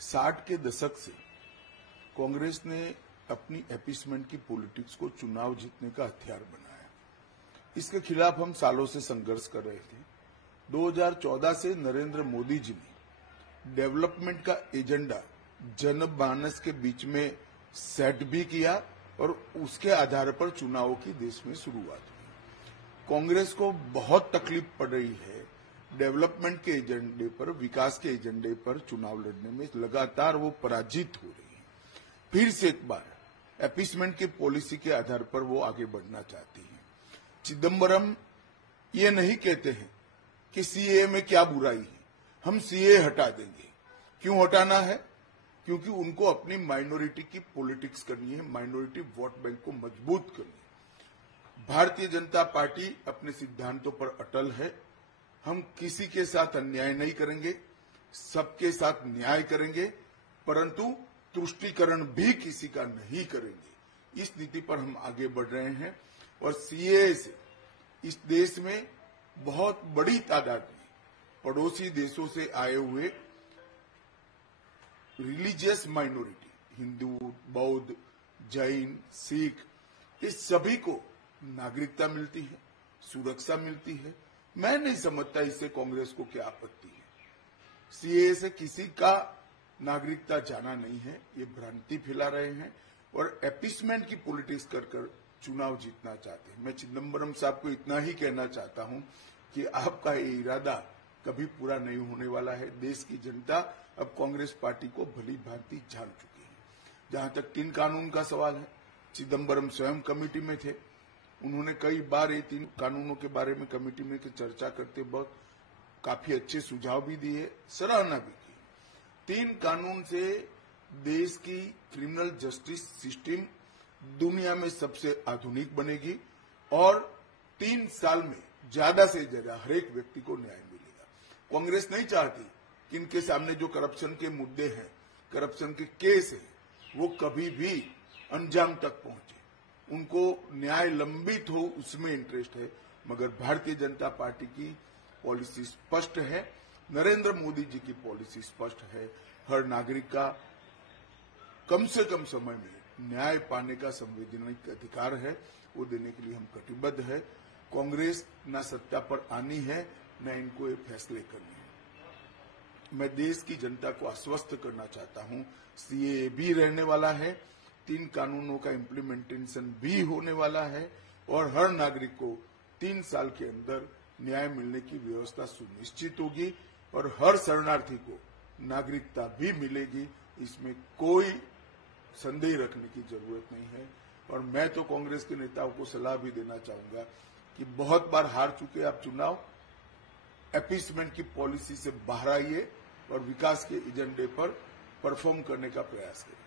60 के दशक से कांग्रेस ने अपनी अपीसमेंट की पॉलिटिक्स को चुनाव जीतने का हथियार बनाया। इसके खिलाफ हम सालों से संघर्ष कर रहे थे। 2014 से नरेंद्र मोदी जी ने डेवलपमेंट का एजेंडा जनमानस के बीच में सेट भी किया और उसके आधार पर चुनावों की देश में शुरुआत हुई। कांग्रेस को बहुत तकलीफ पड़ रही है डेवलपमेंट के एजेंडे पर, विकास के एजेंडे पर चुनाव लड़ने में। लगातार वो पराजित हो रही है। फिर से एक बार अपीसमेंट की पॉलिसी के आधार पर वो आगे बढ़ना चाहती है। चिदम्बरम ये नहीं कहते हैं कि सीए में क्या बुराई है, हम सीए हटा देंगे। क्यों हटाना है? क्योंकि उनको अपनी माइनॉरिटी की पॉलिटिक्स करनी है, माइनॉरिटी वोट बैंक को मजबूत करनी है। भारतीय जनता पार्टी अपने सिद्धांतों पर अटल है। हम किसी के साथ अन्याय नहीं करेंगे, सबके साथ न्याय करेंगे, परंतु तुष्टीकरण भी किसी का नहीं करेंगे। इस नीति पर हम आगे बढ़ रहे हैं और सीए से इस देश में बहुत बड़ी तादाद में पड़ोसी देशों से आए हुए रिलीजियस माइनॉरिटी, हिंदू, बौद्ध, जैन, सिख, इस सभी को नागरिकता मिलती है, सुरक्षा मिलती है। मैं नहीं समझता इससे कांग्रेस को क्या आपत्ति है। सीए से किसी का नागरिकता जाना नहीं है, ये भ्रांति फैला रहे हैं और अपीसमेंट की पॉलिटिक्स कर चुनाव जीतना चाहते हैं। मैं चिदम्बरम साहब को इतना ही कहना चाहता हूं कि आपका ये इरादा कभी पूरा नहीं होने वाला है। देश की जनता अब कांग्रेस पार्टी को भली भांति जान चुकी है। जहां तक 3 कानून का सवाल है, चिदम्बरम स्वयं कमेटी में थे। उन्होंने कई बार ये 3 कानूनों के बारे में कमेटी में चर्चा करते वक्त काफी अच्छे सुझाव भी दिए, सराहना भी की। 3 कानून से देश की क्रिमिनल जस्टिस सिस्टम दुनिया में सबसे आधुनिक बनेगी और 3 साल में ज्यादा से ज्यादा हर एक व्यक्ति को न्याय मिलेगा। कांग्रेस नहीं चाहती कि इनके सामने जो करप्शन के मुद्दे हैं, करप्शन के केस हैं, वो कभी भी अंजाम तक पहुंचे। उनको न्याय लंबित हो, उसमें इंटरेस्ट है। मगर भारतीय जनता पार्टी की पॉलिसी स्पष्ट है, नरेंद्र मोदी जी की पॉलिसी स्पष्ट है। हर नागरिक का कम से कम समय में न्याय पाने का संवैधानिक अधिकार है, वो देने के लिए हम कटिबद्ध है। कांग्रेस न सत्ता पर आनी है, न इनको ये फैसले करने हैं। मैं देश की जनता को आश्वस्त करना चाहता हूं, सीए भी रहने वाला है, 3 कानूनों का इम्प्लीमेंटेशन भी होने वाला है और हर नागरिक को 3 साल के अंदर न्याय मिलने की व्यवस्था सुनिश्चित होगी और हर शरणार्थी को नागरिकता भी मिलेगी। इसमें कोई संदेह रखने की जरूरत नहीं है। और मैं तो कांग्रेस के नेताओं को सलाह भी देना चाहूंगा कि बहुत बार हार चुके आप चुनाव, अपीसमेंट की पॉलिसी से बाहर आइए और विकास के एजेंडे पर परफॉर्म करने का प्रयास करिए।